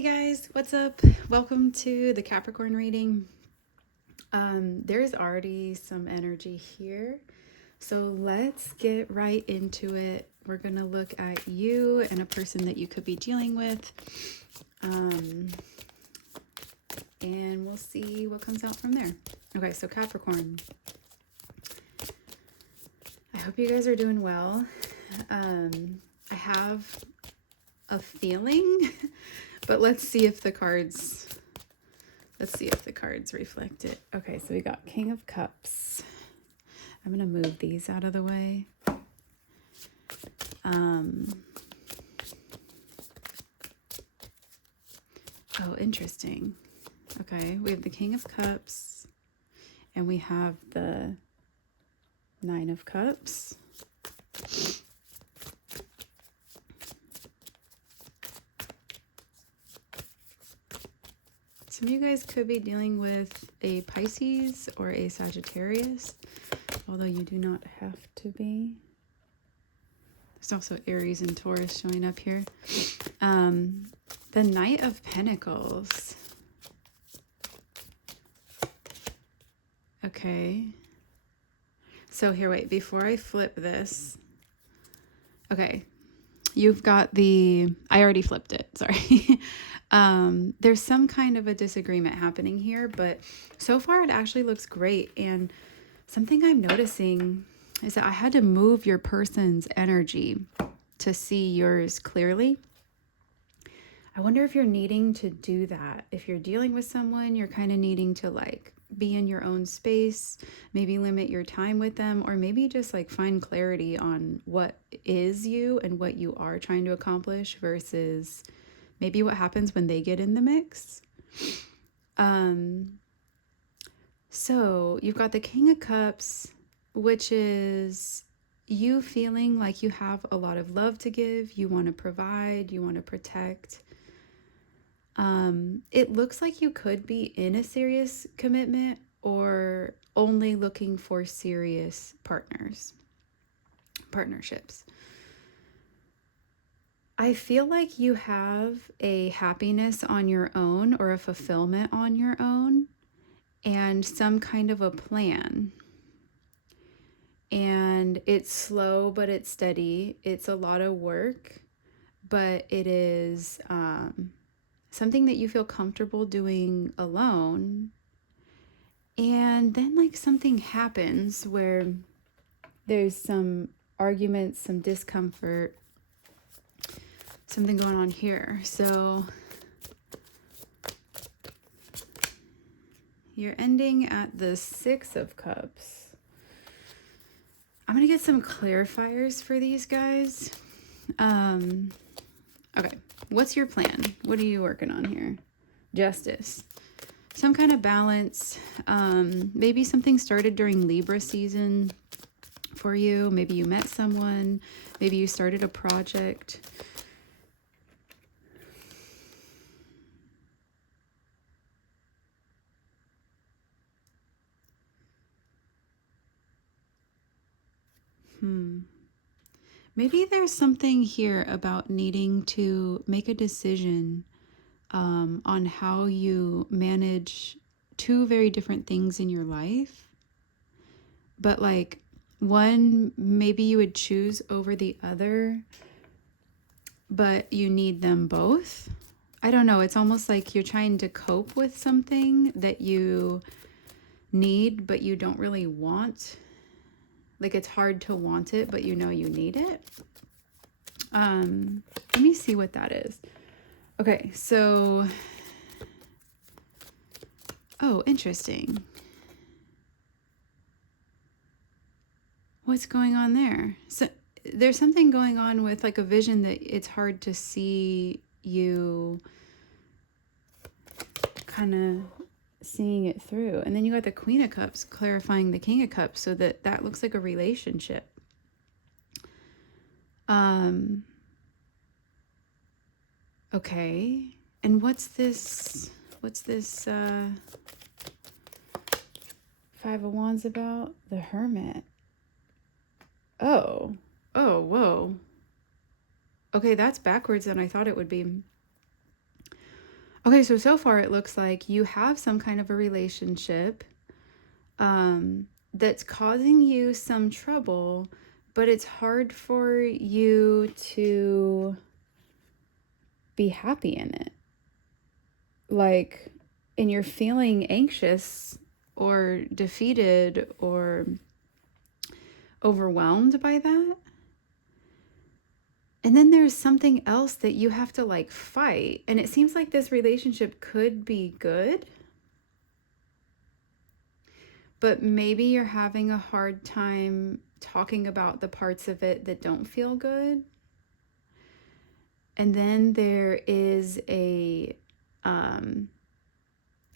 Hey guys, what's up? Welcome to the Capricorn reading. There's already some energy here, so let's get right into it. We're gonna look at you and a person that you could be dealing with, and we'll see what comes out from there. Okay, so Capricorn, I hope you guys are doing well. I have a feeling, but let's see if the cards reflect it. Okay, so we got King of Cups. I'm gonna move these out of the way. Oh, interesting. Okay, we have the King of Cups and we have the Nine of Cups. Some of you guys could be dealing with a Pisces or a Sagittarius, although you do not have to be. There's also Aries and Taurus showing up here. The Knight of Pentacles. Okay. So here, wait, before I flip this. Okay. You've got the, I already flipped it, sorry. There's some kind of a disagreement happening here, but so far it actually looks great. And something I'm noticing is that I had to move your person's energy to see yours clearly. I wonder if you're needing to do that. If you're dealing with someone, you're kind of needing to like be in your own space, maybe limit your time with them, or maybe just like find clarity on what is you and what you are trying to accomplish versus maybe what happens when they get in the mix. So you've got the King of Cups, which is you feeling like you have a lot of love to give, you want to provide, you want to protect. It looks like you could be in a serious commitment or only looking for serious partnerships. I feel like you have a happiness on your own or a fulfillment on your own and some kind of a plan. And it's slow, but it's steady. It's a lot of work, but it is something that you feel comfortable doing alone. And then like something happens where there's some arguments, some discomfort, something going on here. So you're ending at the Six of Cups. I'm going to get some clarifiers for these guys. Okay, what's your plan? What are you working on here? Justice. Some kind of balance. Maybe something started during Libra season for you. Maybe you met someone. Maybe you started a project. Maybe there's something here about needing to make a decision on how you manage two very different things in your life. But like one, maybe you would choose over the other, but you need them both. I don't know. It's almost like you're trying to cope with something that you need, but you don't really want. Like it's hard to want it, but you know you need it. Let me see what that is. Okay, so, oh, interesting. What's going on there? So there's something going on with like a vision that it's hard to see you kind of seeing it through. And then you got the Queen of Cups clarifying the King of Cups, so that looks like a relationship. Okay. And what's this Five of Wands about? The Hermit. Oh, whoa. Okay, that's backwards than I thought it would be. Okay, so far it looks like you have some kind of a relationship that's causing you some trouble, but it's hard for you to be happy in it. Like, and you're feeling anxious or defeated or overwhelmed by that. And then there's something else that you have to like fight. And it seems like this relationship could be good, but maybe you're having a hard time talking about the parts of it that don't feel good. And then there is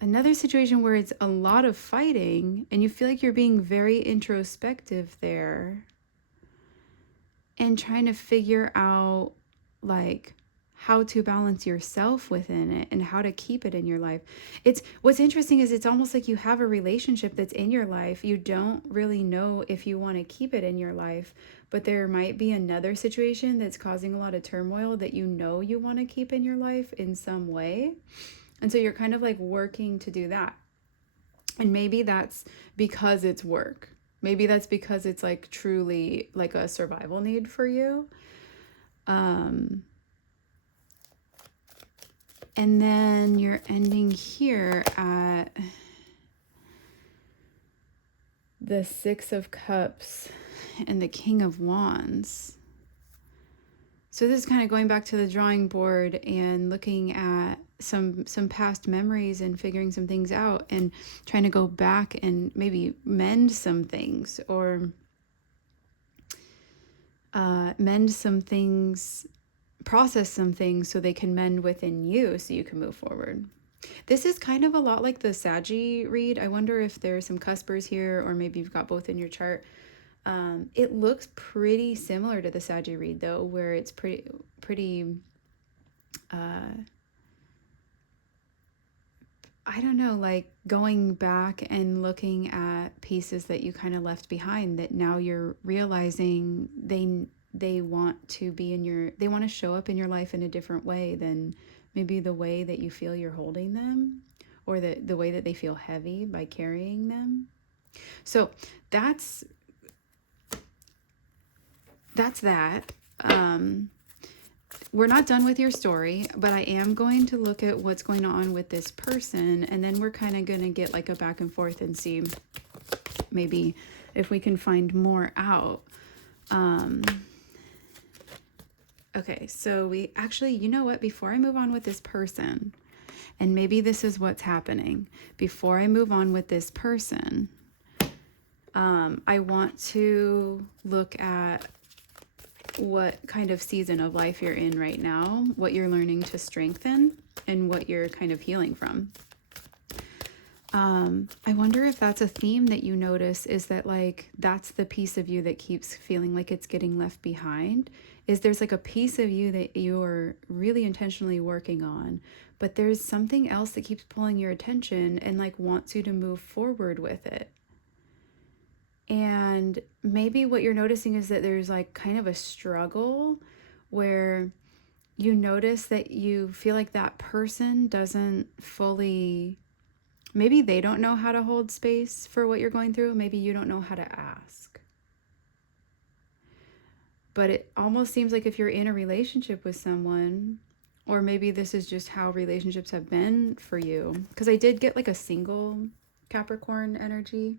another situation where it's a lot of fighting and you feel like you're being very introspective there and trying to figure out like how to balance yourself within it and how to keep it in your life. It's what's interesting is it's almost like you have a relationship that's in your life. You don't really know if you want to keep it in your life, but there might be another situation that's causing a lot of turmoil that you know you want to keep in your life in some way. And so you're kind of like working to do that. And maybe that's because it's work. Maybe that's because it's like truly like a survival need for you. And then you're ending here at the Six of Cups and the King of Wands. So this is kind of going back to the drawing board and looking at some past memories and figuring some things out and trying to go back and maybe mend some things or mend some things, process some things so they can mend within you so you can move forward. This is kind of a lot like the Saggy read. I wonder if there's some cuspers here or maybe you've got both in your chart. It looks pretty similar to the Saggy read though, where it's pretty I don't know, like going back and looking at pieces that you kind of left behind that now you're realizing they want to be in your, they want to show up in your life in a different way than maybe the way that you feel you're holding them or the way that they feel heavy by carrying them. So that's that. We're not done with your story, but I am going to look at what's going on with this person, and then we're kind of going to get like a back and forth and see maybe if we can find more out. Okay, so we actually, you know what, before I move on with this person, and maybe this is what's happening, before I move on with this person, I want to look at what kind of season of life you're in right now, what you're learning to strengthen, and what you're kind of healing from. I wonder if that's a theme that you notice, is that like that's the piece of you that keeps feeling like it's getting left behind. Is there's like a piece of you that you're really intentionally working on, but there's something else that keeps pulling your attention and like wants you to move forward with it. And maybe what you're noticing is that there's like kind of a struggle where you notice that you feel like that person doesn't fully, maybe they don't know how to hold space for what you're going through. Maybe you don't know how to ask. But it almost seems like if you're in a relationship with someone, or maybe this is just how relationships have been for you, because I did get like a single Capricorn energy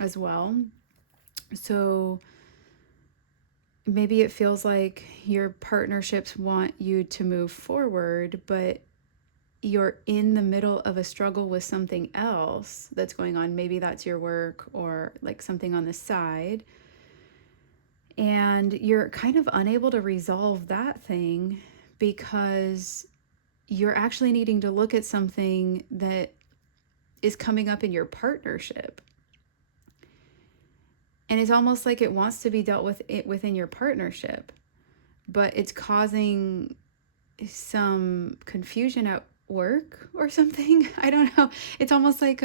as well. So maybe it feels like your partnerships want you to move forward, but you're in the middle of a struggle with something else that's going on. Maybe that's your work or like something on the side. And you're kind of unable to resolve that thing because you're actually needing to look at something that is coming up in your partnership. And it's almost like it wants to be dealt with it within your partnership, but it's causing some confusion at work or something. I don't know. It's almost like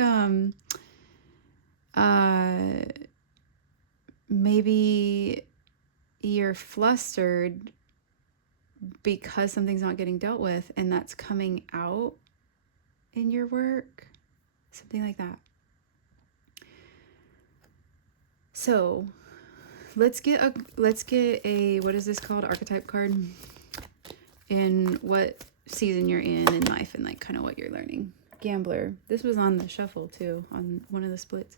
maybe you're flustered because something's not getting dealt with, and that's coming out in your work, something like that. So let's get a what is this called, archetype card, in what season you're in life, and like kind of what you're learning. Gambler. This was on the shuffle too, on one of the splits.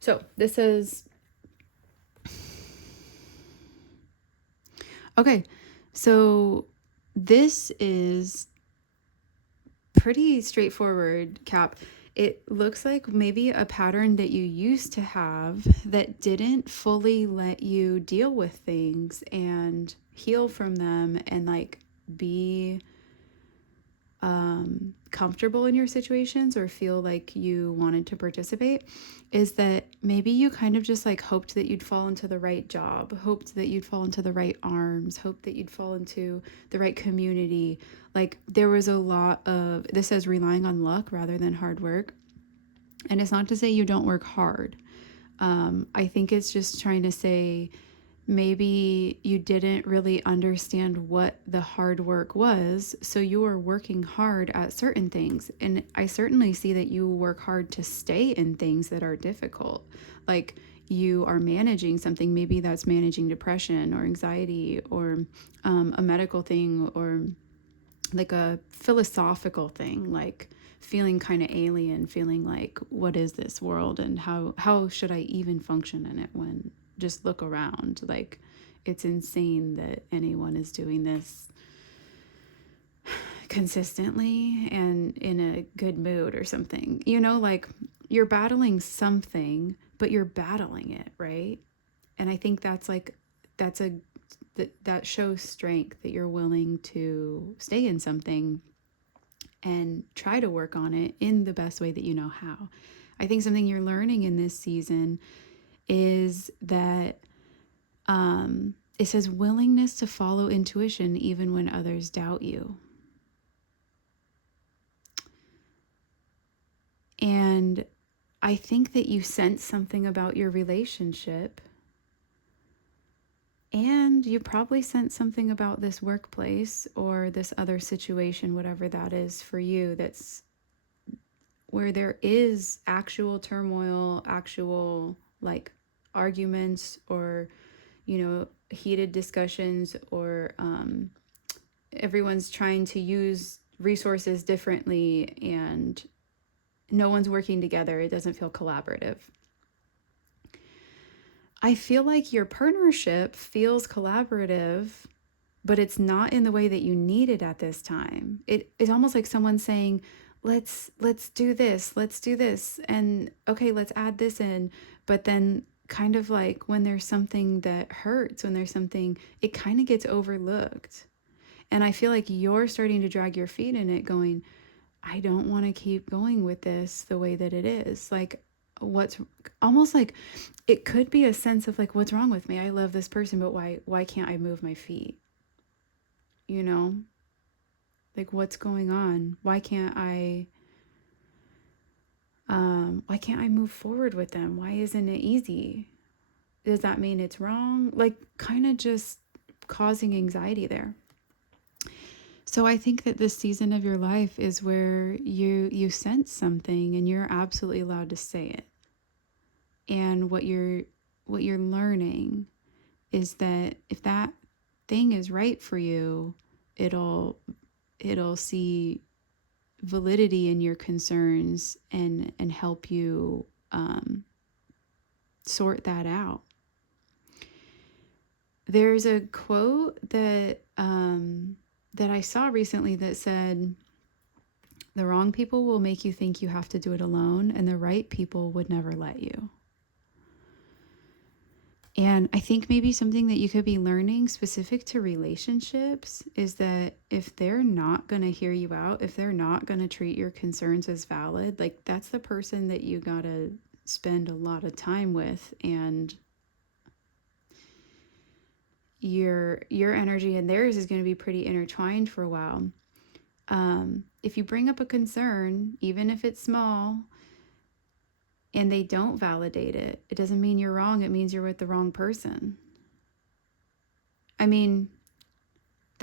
So this says, okay, so this is pretty straightforward, Cap. It looks like maybe a pattern that you used to have that didn't fully let you deal with things and heal from them and like be comfortable in your situations or feel like you wanted to participate, is that maybe you kind of just like hoped that you'd fall into the right job, hoped that you'd fall into the right arms, hoped that you'd fall into the right community. Like there was a lot of, this says relying on luck rather than hard work. And it's not to say you don't work hard. I think it's just trying to say maybe you didn't really understand what the hard work was, so you were working hard at certain things. And I certainly see that you work hard to stay in things that are difficult. Like you are managing something, maybe that's managing depression or anxiety or a medical thing or like a philosophical thing, like feeling kind of alien, feeling like what is this world and how should I even function in it, when just look around, like it's insane that anyone is doing this consistently and in a good mood or something, you know, like you're battling something, but you're battling it, right? And I think that's like that's a that shows strength, that you're willing to stay in something and try to work on it in the best way that you know how. I think something you're learning in this season is that it says willingness to follow intuition even when others doubt you. And I think that you sense something about your relationship, and you probably sense something about this workplace or this other situation, whatever that is for you, that's where there is actual turmoil, actual like arguments or, you know, heated discussions, or everyone's trying to use resources differently and no one's working together. It doesn't feel collaborative. I feel like your partnership feels collaborative, but it's not in the way that you need it at this time. It's almost like someone saying, let's do this, and okay, let's add this in. But then kind of like when there's something that hurts, when there's something, it kind of gets overlooked. And I feel like you're starting to drag your feet in it, going, I don't want to keep going with this the way that it is. Like, what's almost like it could be a sense of like, what's wrong with me? I love this person, but why can't I move my feet? You know, like what's going on? Why can't I move forward with them? Why isn't it easy? Does that mean it's wrong? Like kind of just causing anxiety there. So I think that this season of your life is where you sense something and you're absolutely allowed to say it. And what you're learning is that if that thing is right for you, it'll see validity in your concerns and help you sort that out. There's a quote that that I saw recently that said, the wrong people will make you think you have to do it alone, and the right people would never let you. And I think maybe something that you could be learning specific to relationships is that if they're not going to hear you out, if they're not going to treat your concerns as valid, like that's the person that you got to spend a lot of time with, and your energy and theirs is going to be pretty intertwined for a while. If you bring up a concern, even if it's small, and they don't validate it, it doesn't mean you're wrong. It means you're with the wrong person. I mean,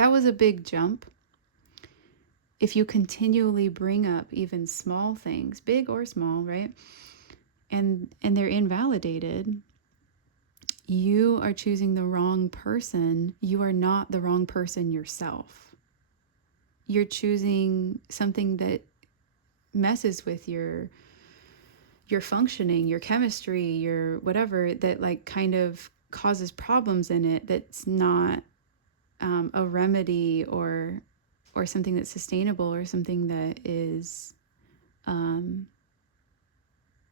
that was a big jump. If you continually bring up even small things, big or small, right? And they're invalidated, you are choosing the wrong person. You are not the wrong person yourself. You're choosing something that messes with your functioning, your chemistry, your whatever, that like kind of causes problems in it. That's not a remedy or something that's sustainable or something that is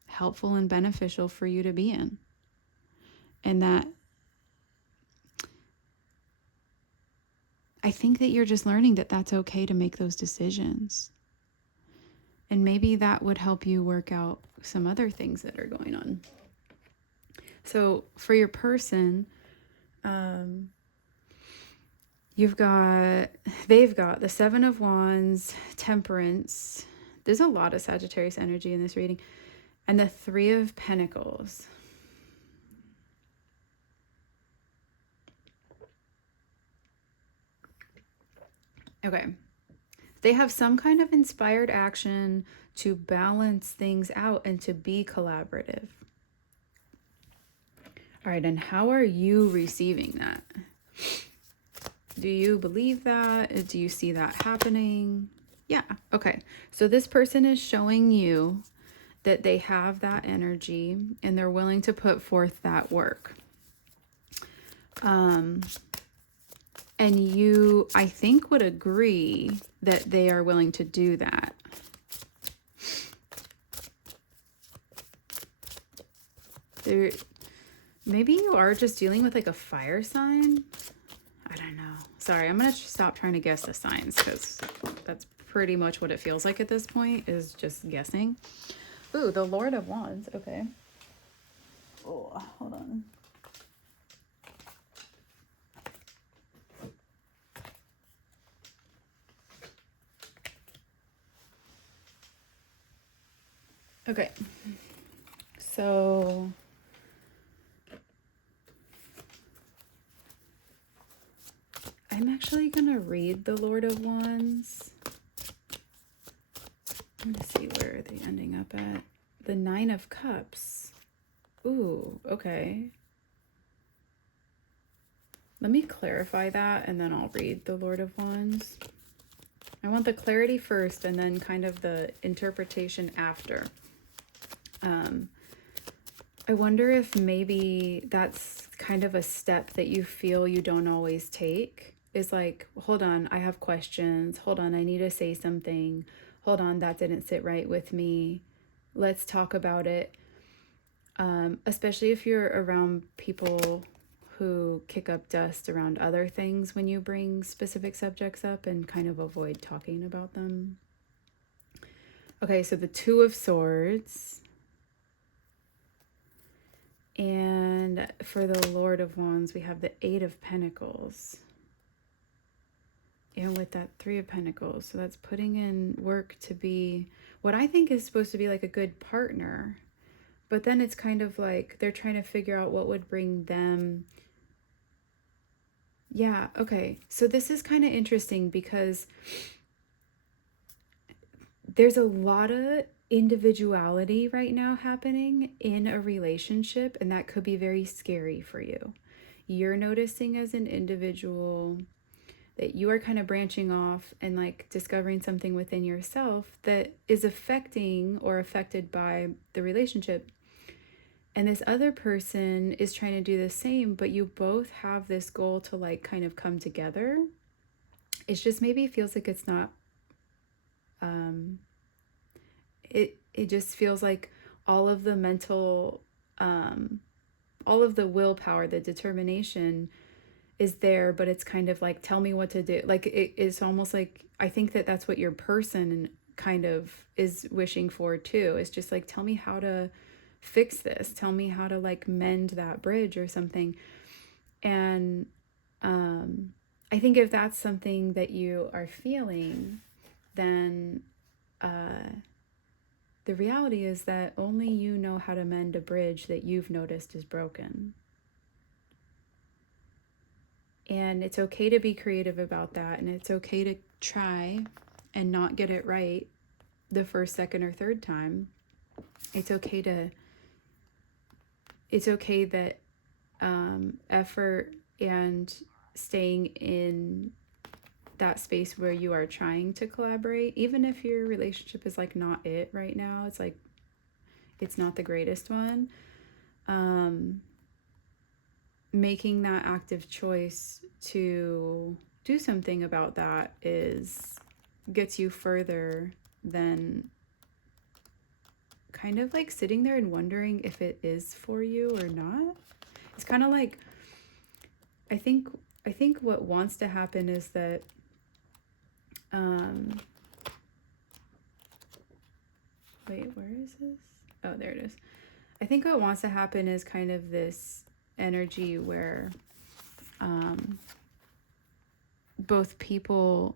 helpful and beneficial for you to be in. And that I think that you're just learning that that's okay to make those decisions. And maybe that would help you work out some other things that are going on. So for your person, they've got the Seven of Wands, Temperance. There's a lot of Sagittarius energy in this reading. And the Three of Pentacles. Okay. They have some kind of inspired action to balance things out and to be collaborative. All right, and how are you receiving that? Do you believe that? Do you see that happening? Yeah, okay. So this person is showing you that they have that energy and they're willing to put forth that work. And you, I think, would agree that they are willing to do that. Maybe you are just dealing with like a fire sign. I don't know. Sorry, I'm going to stop trying to guess the signs because that's pretty much what it feels like at this point, is just guessing. Ooh, the Lord of Wands. Okay. Oh, hold on. Okay. So I'm actually going to read the Lord of Wands. I'm going to see where they're ending up at. The Nine of Cups. Ooh, okay. Let me clarify that and then I'll read the Lord of Wands. I want the clarity first and then kind of the interpretation after. I wonder if maybe that's kind of a step that you feel you don't always take. Is like, hold on, I have questions. Hold on, I need to say something. Hold on, that didn't sit right with me. Let's talk about it. Especially if you're around people who kick up dust around other things when you bring specific subjects up, and kind of avoid talking about them. Okay, so the Two of Swords. And for the Lord of Wands, we have the Eight of Pentacles. And with that Three of Pentacles. So that's putting in work to be what I think is supposed to be like a good partner. But then it's kind of like they're trying to figure out what would bring them. Yeah, okay. So this is kind of interesting because there's a lot of individuality right now happening in a relationship, and that could be very scary for you. You're noticing as an individual that you are kind of branching off and like discovering something within yourself that is affecting or affected by the relationship. And this other person is trying to do the same, but you both have this goal to like kind of come together. It's just maybe it feels like it's not it just feels like all of the mental all of the willpower, the determination is there, but it's kind of like, tell me what to do. Like it's almost like, I think that that's what your person kind of is wishing for too. It's just like, tell me how to fix this. Tell me how to like mend that bridge or something. And I think if that's something that you are feeling, then the reality is that only you know how to mend a bridge that you've noticed is broken. And it's okay to be creative about that. And it's okay to try and not get it right the first, second, or third time. It's okay that effort and staying in that space where you are trying to collaborate, even if your relationship is like not it right now, it's like it's not the greatest one, making that active choice to do something about that gets you further than kind of like sitting there and wondering if it is for you or not. It's kind of like, I think what wants to happen is that wait, where is this? Oh, there it is. I think what wants to happen is kind of this energy where both people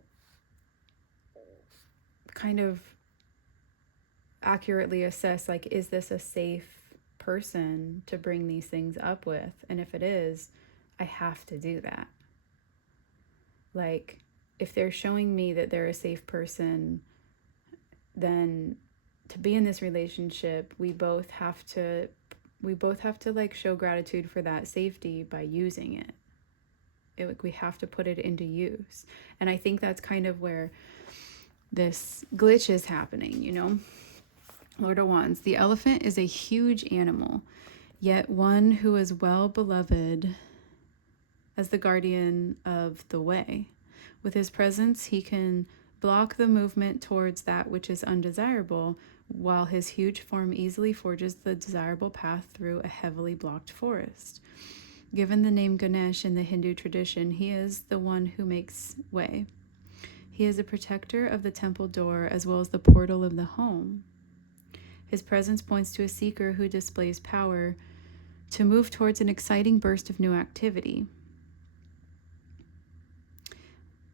kind of accurately assess, like, is this a safe person to bring these things up with? And if it is, I have to do that. Like, if they're showing me that they're a safe person, then to be in this relationship, we both have to like show gratitude for that safety by using it. We have to put it into use. And I think that's kind of where this glitch is happening, you know? Lord of Wands, the elephant is a huge animal, yet one who is well beloved as the guardian of the way. With his presence, he can block the movement towards that which is undesirable, while his huge form easily forges the desirable path through a heavily blocked forest. Given the name Ganesh in the Hindu tradition, he is the one who makes way. He is a protector of the temple door as well as the portal of the home. His presence points to a seeker who displays power to move towards an exciting burst of new activity.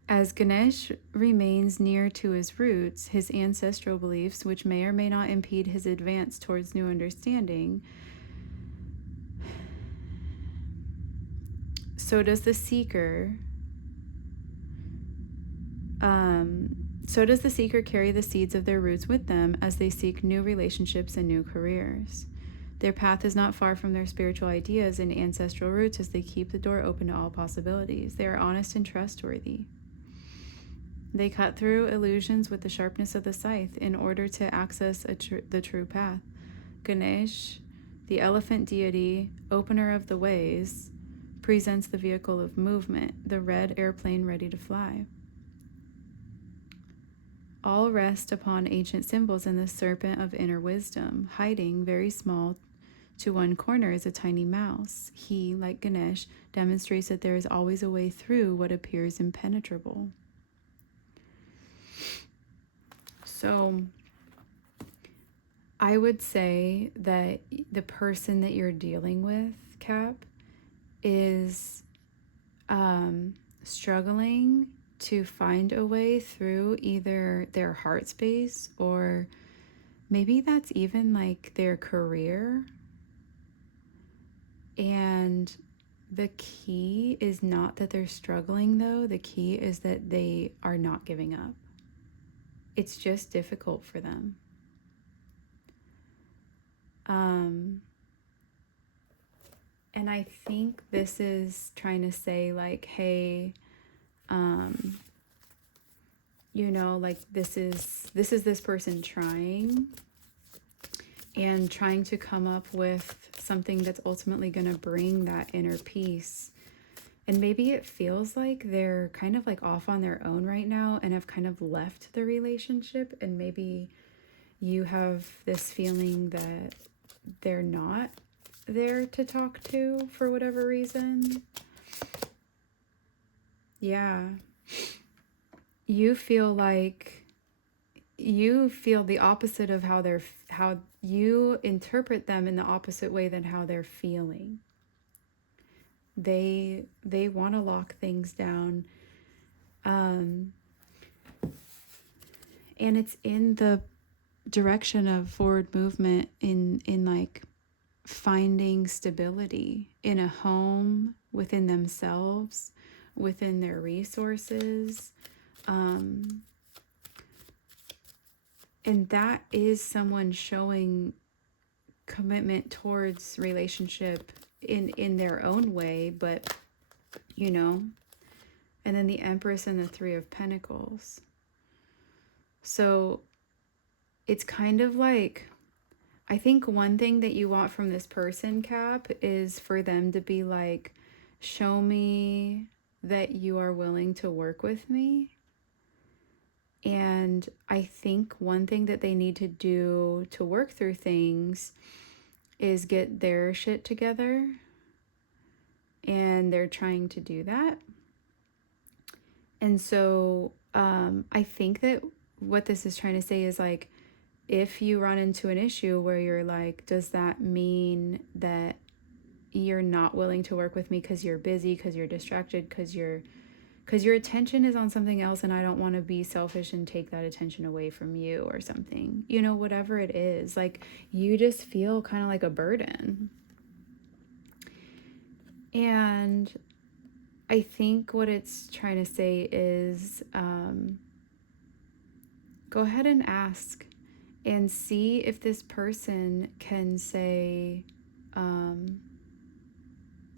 As Ganesh remains near to his roots, his ancestral beliefs, which may or may not impede his advance towards new understanding, so does the seeker carry the seeds of their roots with them as they seek new relationships and new careers. Their path is not far from their spiritual ideas and ancestral roots as they keep the door open to all possibilities. They are honest and trustworthy. They cut through illusions with the sharpness of the scythe in order to access the true path. Ganesh, the elephant deity, opener of the ways, presents the vehicle of movement, the red airplane ready to fly. All rest upon ancient symbols and the serpent of inner wisdom. Hiding, very small, to one corner is a tiny mouse. He, like Ganesh, demonstrates that there is always a way through what appears impenetrable. So I would say that the person that you're dealing with, Cap, is struggling to find a way through either their heart space or maybe that's even like their career. And the key is not that they're struggling, though. The key is that they are not giving up. It's just difficult for them. And I think this is trying to say, like, hey, you know, like this is this person trying to come up with something that's ultimately going to bring that inner peace. And maybe it feels like they're kind of like off on their own right now and have kind of left the relationship, and maybe you have this feeling that they're not there to talk to for whatever reason. Yeah. You feel the opposite of how you interpret them in the opposite way than how they're feeling. They want to lock things down. And it's in the direction of forward movement in like finding stability in a home within themselves within their resources. And that is someone showing commitment towards relationship in their own way, but and then the Empress and the Three of Pentacles. So it's kind of like, I think one thing that you want from this person, Cap, is for them to be like, show me that you are willing to work with me. And I think one thing that they need to do to work through things is get their shit together. And they're trying to do that. And so I think that what this is trying to say is like, if you run into an issue where you're like, does that mean that you're not willing to work with me because you're busy, because you're distracted, because your attention is on something else, and I don't want to be selfish and take that attention away from you or something, whatever it is, like you just feel kind of like a burden. And I think what it's trying to say is go ahead and ask and see if this person can say,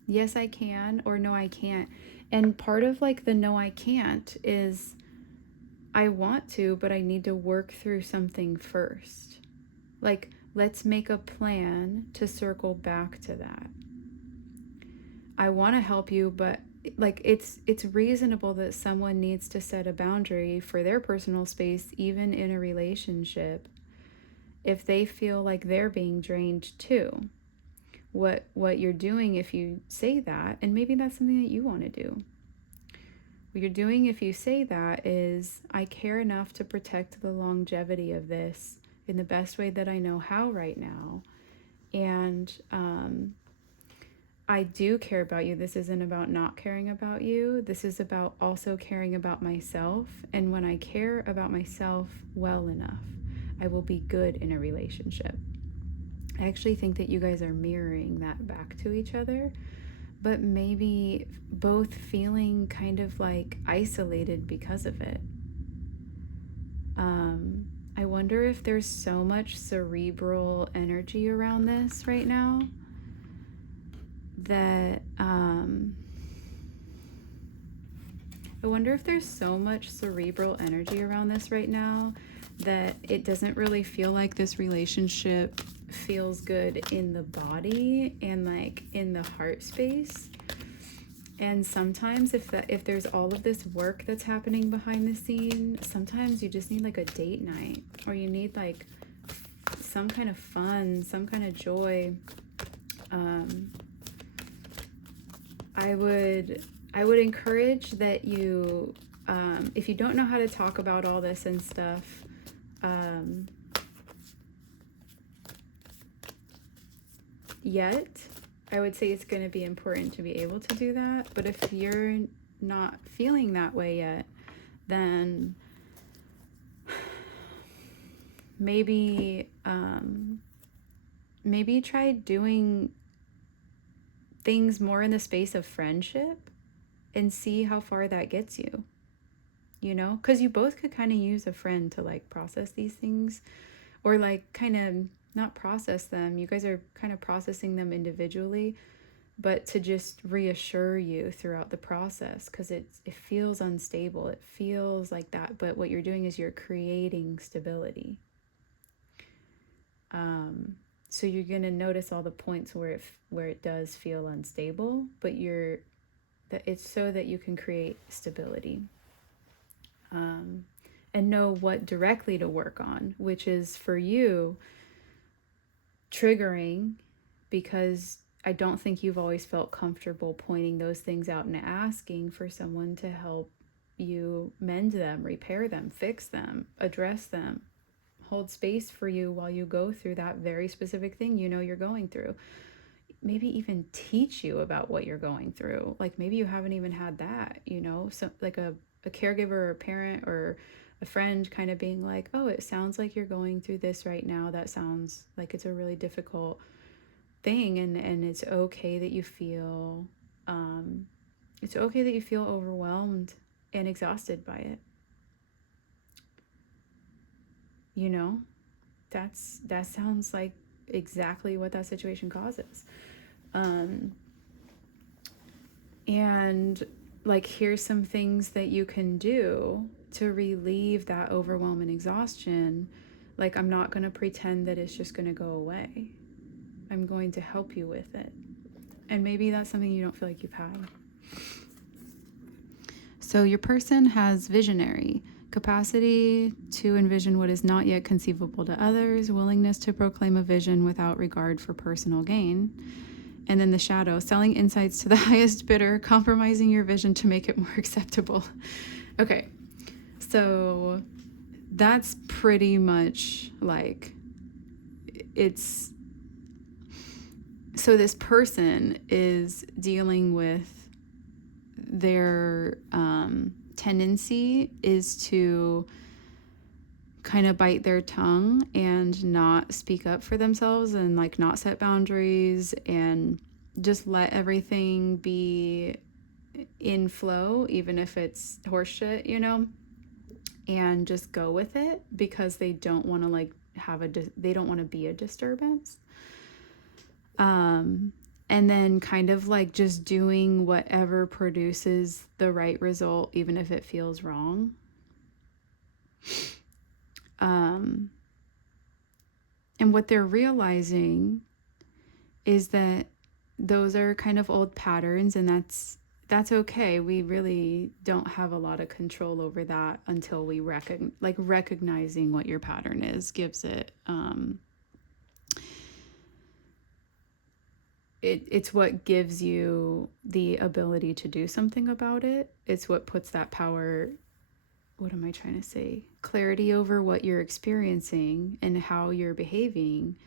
yes, I can, or no, I can't. And part of like the no, I can't is I want to, but I need to work through something first. Like, let's make a plan to circle back to that. I want to help you, but like it's reasonable that someone needs to set a boundary for their personal space, even in a relationship, if they feel like they're being drained too. What you're doing if you say that, and maybe that's something that you want to do. What you're doing if you say that is, I care enough to protect the longevity of this in the best way that I know how right now. And I do care about you. This isn't about not caring about you. This is about also caring about myself. And when I care about myself well enough, I will be good in a relationship. I actually think that you guys are mirroring that back to each other, but maybe both feeling kind of like isolated because of it. I wonder if there's so much cerebral energy around this right now that I wonder if there's so much cerebral energy around this right now that it doesn't really feel like this relationship feels good in the body and like in the heart space. And sometimes if there's all of this work that's happening behind the scene, sometimes you just need like a date night, or you need like some kind of fun, some kind of joy. I would encourage that you, if you don't know how to talk about all this and stuff, yet, I would say it's going to be important to be able to do that. But if you're not feeling that way yet, then maybe try doing things more in the space of friendship and see how far that gets you, because you both could kind of use a friend to like process these things, or like kind of not process them. You guys are kind of processing them individually, but to just reassure you throughout the process, because it feels unstable. It feels like that, but what you're doing is you're creating stability. So you're going to notice all the points where it does feel unstable, but it's so that you can create stability. And know what directly to work on, which is for you triggering, because I don't think you've always felt comfortable pointing those things out and asking for someone to help you mend them, repair them, fix them, address them, hold space for you while you go through that very specific thing you're going through. Maybe even teach you about what you're going through. Like maybe you haven't even had that, so like a caregiver or a parent or a friend kind of being like, oh, it sounds like you're going through this right now. That sounds like it's a really difficult thing, and it's okay that you feel It's okay that you feel overwhelmed and exhausted by it. You know, that sounds like exactly what that situation causes. Um, and like, here's some things that you can do to relieve that overwhelm and exhaustion. Like, I'm not going to pretend that it's just going to go away. I'm going to help you with it. And maybe that's something you don't feel like you've had. So your person has visionary, capacity to envision what is not yet conceivable to others, willingness to proclaim a vision without regard for personal gain. And then the shadow, selling insights to the highest bidder, compromising your vision to make it more acceptable. Okay, so that's pretty much like, it's, so this person is dealing with their tendency is to kind of bite their tongue and not speak up for themselves, and like not set boundaries, and just let everything be in flow, even if it's horseshit, you know, and just go with it because they don't want to like they don't want to be a disturbance. And then kind of like just doing whatever produces the right result, even if it feels wrong. And what they're realizing is that those are kind of old patterns, and that's okay. We really don't have a lot of control over that until we recognizing what your pattern is gives it it's what gives you the ability to do something about it. It's what puts that power, what am I trying to say? Clarity over what you're experiencing and how you're behaving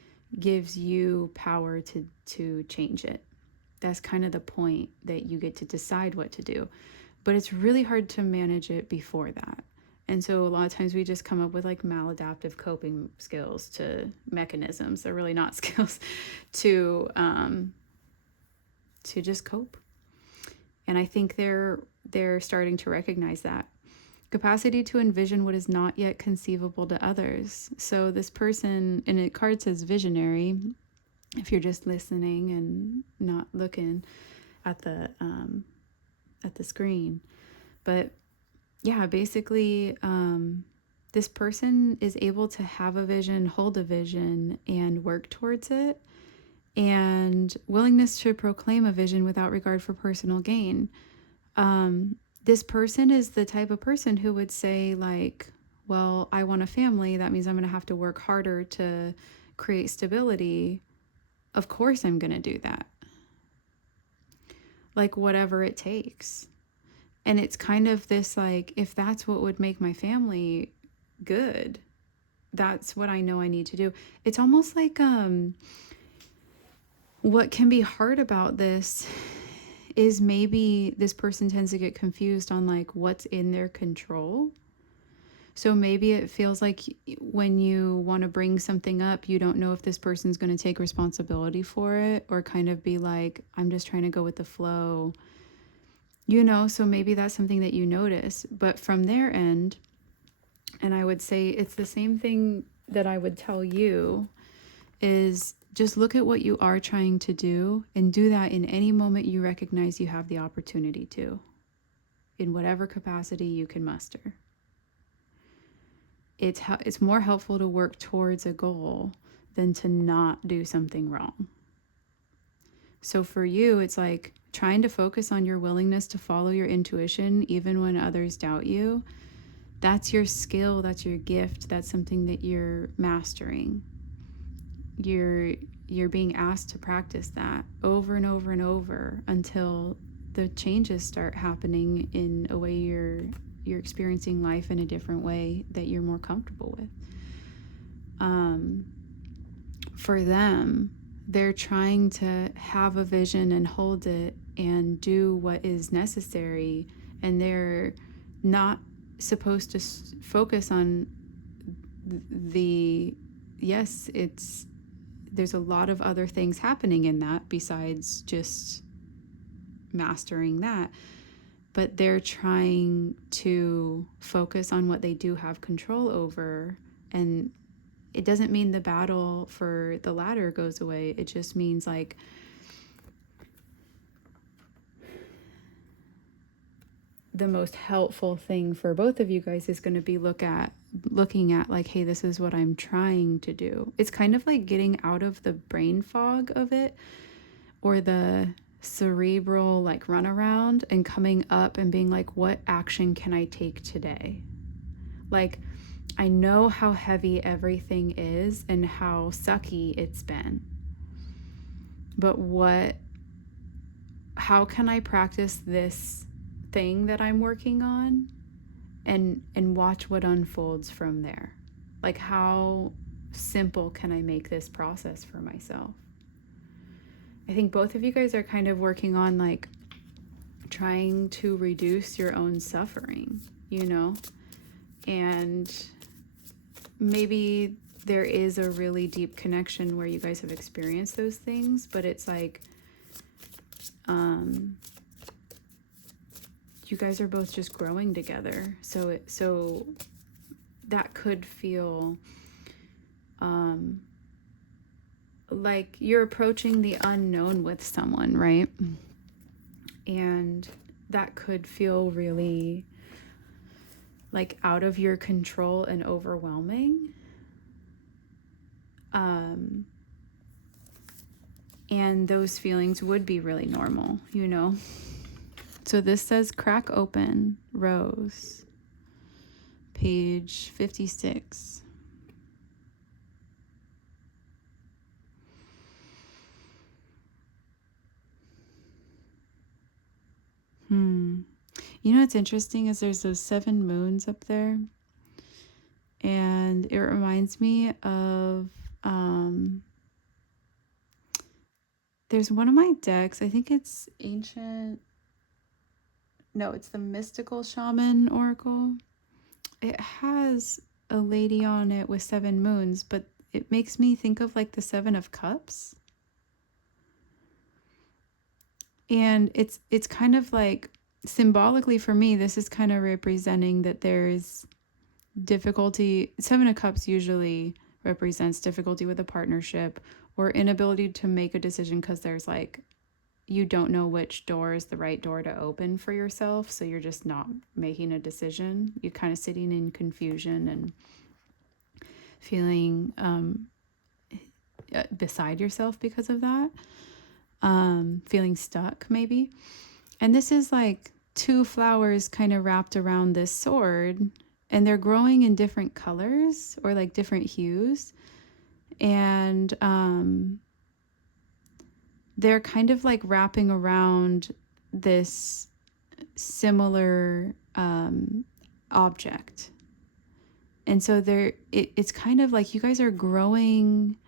gives you power to change it. That's kind of the point, that you get to decide what to do. But it's really hard to manage it before that. And so a lot of times we just come up with like maladaptive coping skills to mechanisms. They're really not skills to just cope. And I think they're starting to recognize that. Capacity to envision what is not yet conceivable to others. So this person, and the card says visionary, if you're just listening and not looking at the screen. But yeah, basically, this person is able to have a vision, hold a vision, and work towards it. And willingness to proclaim a vision without regard for personal gain. This person is the type of person who would say, like, well, I want a family. That means I'm going to have to work harder to create stability. Of course I'm going to do that. Like, whatever it takes. And it's kind of this, like, if that's what would make my family good, that's what I know I need to do. It's almost like, what can be hard about this is maybe this person tends to get confused on like what's in their control. So maybe it feels like when you want to bring something up, you don't know if this person's going to take responsibility for it, or kind of be like, I'm just trying to go with the flow, you know. So maybe that's something that you notice. But from their end, and I would say it's the same thing that I would tell you, is just look at what you are trying to do and do that in any moment you recognize you have the opportunity to, in whatever capacity you can muster. It's more helpful to work towards a goal than to not do something wrong. So for you, it's like trying to focus on your willingness to follow your intuition even when others doubt you. That's your skill, that's your gift, that's something that you're mastering. You're being asked to practice that over and over and over until the changes start happening in a way you're experiencing life in a different way that you're more comfortable with. For them, they're trying to have a vision and hold it and do what is necessary, and they're not supposed to focus on there's a lot of other things happening in that besides just mastering that. but they're trying to focus on what they do have control over. And it doesn't mean the battle for the ladder goes away. It just means like the most helpful thing for both of you guys is going to be looking at like, hey, this is what I'm trying to do. It's kind of like getting out of the brain fog of it, or the cerebral like runaround, and coming up and being like, what action can I take today? Like, I know how heavy everything is and how sucky it's been, but how can I practice this thing that I'm working on and watch what unfolds from there? Like, how simple can I make this process for myself? I think both of you guys are kind of working on like trying to reduce your own suffering, you know? And maybe there is a really deep connection where you guys have experienced those things, but it's like, you guys are both just growing together. So that could feel like you're approaching the unknown with someone, right? And that could feel really like out of your control and overwhelming. And those feelings would be really normal, you know? So this says Crack Open Rose, page 56. You know what's interesting is there's those 7 moons up there. And it reminds me of, there's one of my decks, I think it's Ancient, no, it's the Mystical Shaman Oracle. It has a lady on it with 7 moons, but it makes me think of like the 7 of Cups. And it's kind of like, symbolically for me, this is kind of representing that there's difficulty. 7 of Cups usually represents difficulty with a partnership or inability to make a decision because there's like, you don't know which door is the right door to open for yourself. So you're just not making a decision. You're kind of sitting in confusion and feeling beside yourself because of that. Feeling stuck maybe. And this is like 2 flowers kind of wrapped around this sword, and they're growing in different colors or like different hues. And they're kind of like wrapping around this similar object. And so it's kind of like you guys are growing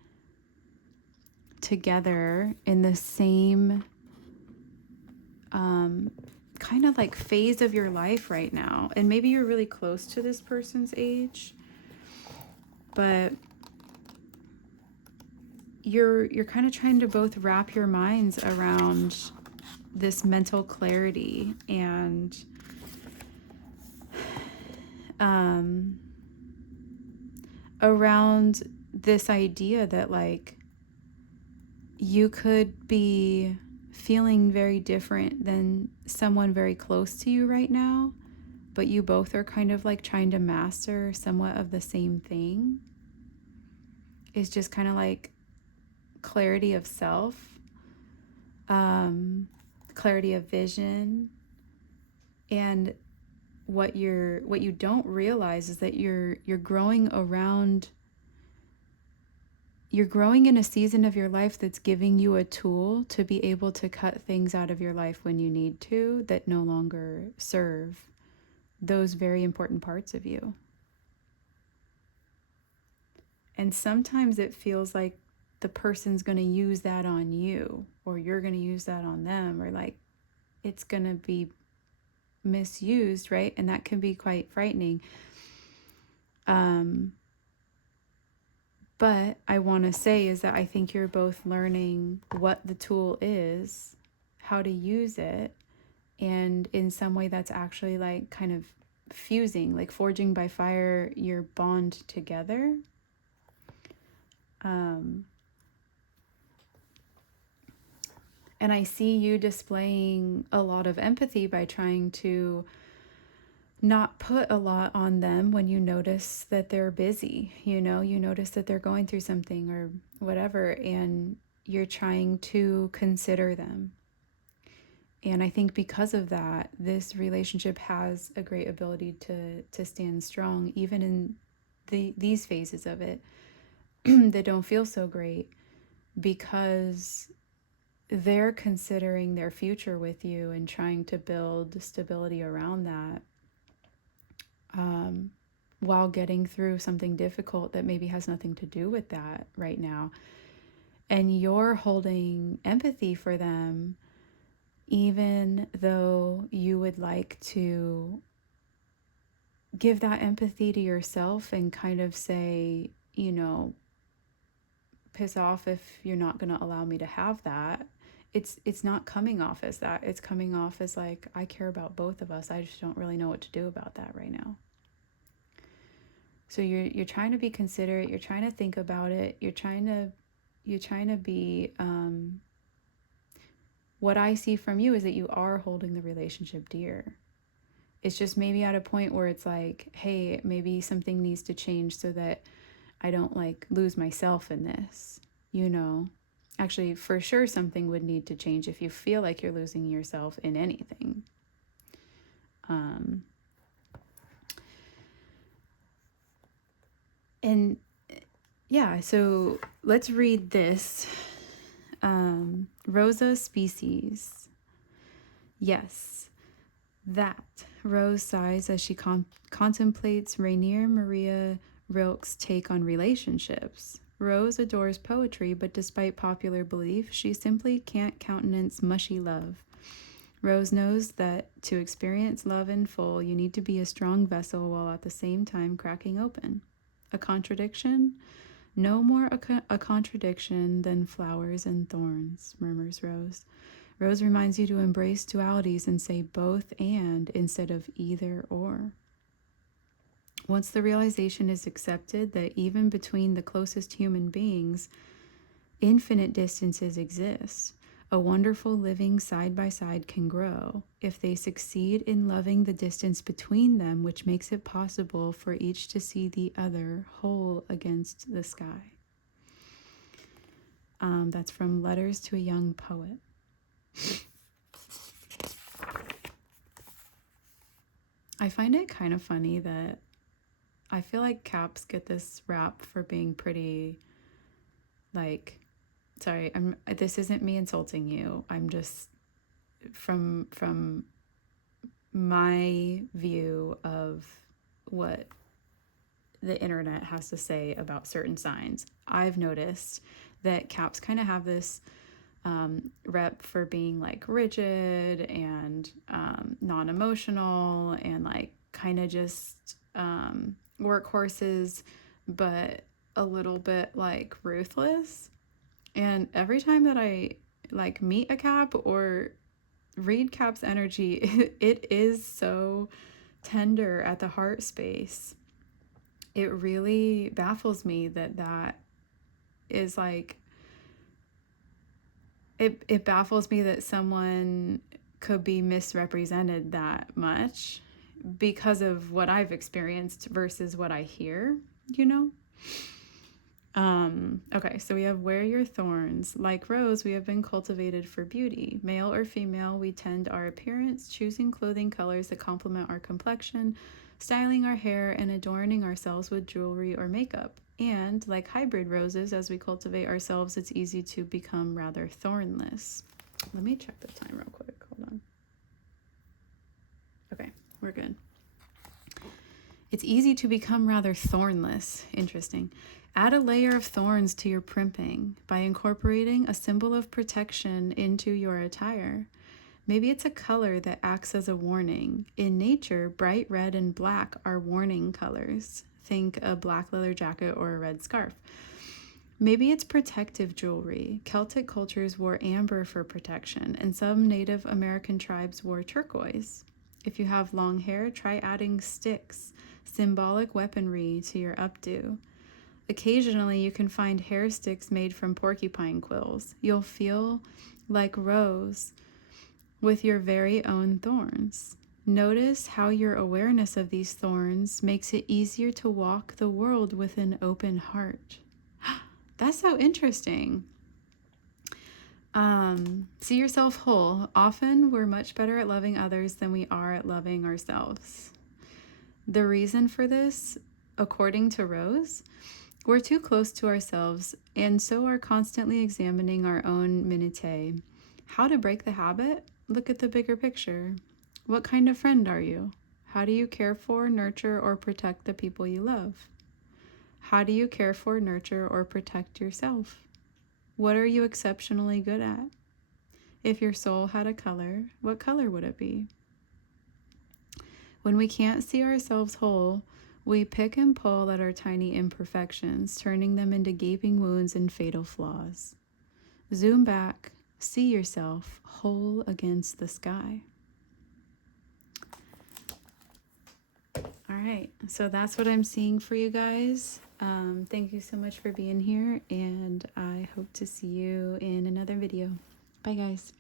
together in the same kind of like phase of your life right now. And maybe you're really close to this person's age, but you're kind of trying to both wrap your minds around this mental clarity and around this idea that like you could be feeling very different than someone very close to you right now, but you both are kind of like trying to master somewhat of the same thing. It's just kind of like clarity of self, clarity of vision. And what you don't realize is that you're growing around, you're growing in a season of your life that's giving you a tool to be able to cut things out of your life when you need to that no longer serve those very important parts of you. And sometimes it feels like the person's going to use that on you, or you're going to use that on them, or like it's going to be misused, right? And that can be quite frightening. But I want to say is that I think you're both learning what the tool is, how to use it, And in some way that's actually like kind of fusing, like forging by fire your bond together. And I see you displaying a lot of empathy by trying to not put a lot on them when you notice that they're busy. You notice that they're going through something or whatever, and you're trying to consider them. And I think because of that, this relationship has a great ability to stand strong, even in these phases of it that don't feel so great, because they're considering their future with you and trying to build stability around that, while getting through something difficult that maybe has nothing to do with that right now. And you're holding empathy for them, even though you would like to give that empathy to yourself and kind of say, piss off if you're not going to allow me to have that. It's not coming off as that. It's coming off as like, I care about both of us. I just don't really know what to do about that right now. So you're trying to be considerate. You're trying to think about it. You're trying to be. What I see from you is that you are holding the relationship dear. It's just maybe at a point where it's like, hey, maybe something needs to change so that I don't like lose myself in this. Actually, for sure, something would need to change if you feel like you're losing yourself in anything. And yeah, so let's read this. Rosa species. Yes, that. Rose sighs as she contemplates Rainier Maria Rilke's take on relationships. Rose adores poetry, but despite popular belief, she simply can't countenance mushy love. Rose knows that to experience love in full, you need to be a strong vessel while at the same time cracking open. A contradiction? No more a contradiction than flowers and thorns, murmurs Rose. Rose reminds you to embrace dualities and say both and instead of either or. Once the realization is accepted that even between the closest human beings, infinite distances exist, a wonderful living side by side can grow if they succeed in loving the distance between them, which makes it possible for each to see the other whole against the sky. That's from Letters to a Young Poet. I find it kind of funny that I feel like Caps get this rap for being pretty, like, sorry, this isn't me insulting you. I'm just from my view of what the internet has to say about certain signs. I've noticed that Caps kind of have this rep for being like rigid and non-emotional and like kind of just workhorses, but a little bit like ruthless. And every time that I like meet a Cap or read Cap's energy, it is so tender at the heart space. It really baffles me that is like, it baffles me that someone could be misrepresented that much because of what I've experienced versus what I hear, Okay, so we have wear your thorns. Like Rose, we have been cultivated for beauty. Male or female, we tend our appearance, choosing clothing colors that complement our complexion, styling our hair, and adorning ourselves with jewelry or makeup. And, like hybrid roses, as we cultivate ourselves, it's easy to become rather thornless. Let me check the time real quick. Hold on. Okay, we're good. It's easy to become rather thornless. Interesting. Add a layer of thorns to your primping by incorporating a symbol of protection into your attire. Maybe it's a color that acts as a warning. In nature, bright red and black are warning colors. Think a black leather jacket or a red scarf. Maybe it's protective jewelry. Celtic cultures wore amber for protection, and some Native American tribes wore turquoise. If you have long hair, try adding sticks, symbolic weaponry, to your updo. Occasionally, you can find hair sticks made from porcupine quills. You'll feel like Rose with your very own thorns. Notice how your awareness of these thorns makes it easier to walk the world with an open heart. That's so interesting. See yourself whole. Often we're much better at loving others than we are at loving ourselves. The reason for this, according to Rose, we're too close to ourselves and so are constantly examining our own minutiae. How to break the habit? Look at the bigger picture. What kind of friend are you? How do you care for, nurture, or protect the people you love? How do you care for, nurture, or protect yourself? What are you exceptionally good at? If your soul had a color, what color would it be? When we can't see ourselves whole, we pick and pull at our tiny imperfections, turning them into gaping wounds and fatal flaws. Zoom back, see yourself whole against the sky. All right, so that's what I'm seeing for you guys. Thank you so much for being here, and I hope to see you in another video. Bye, guys.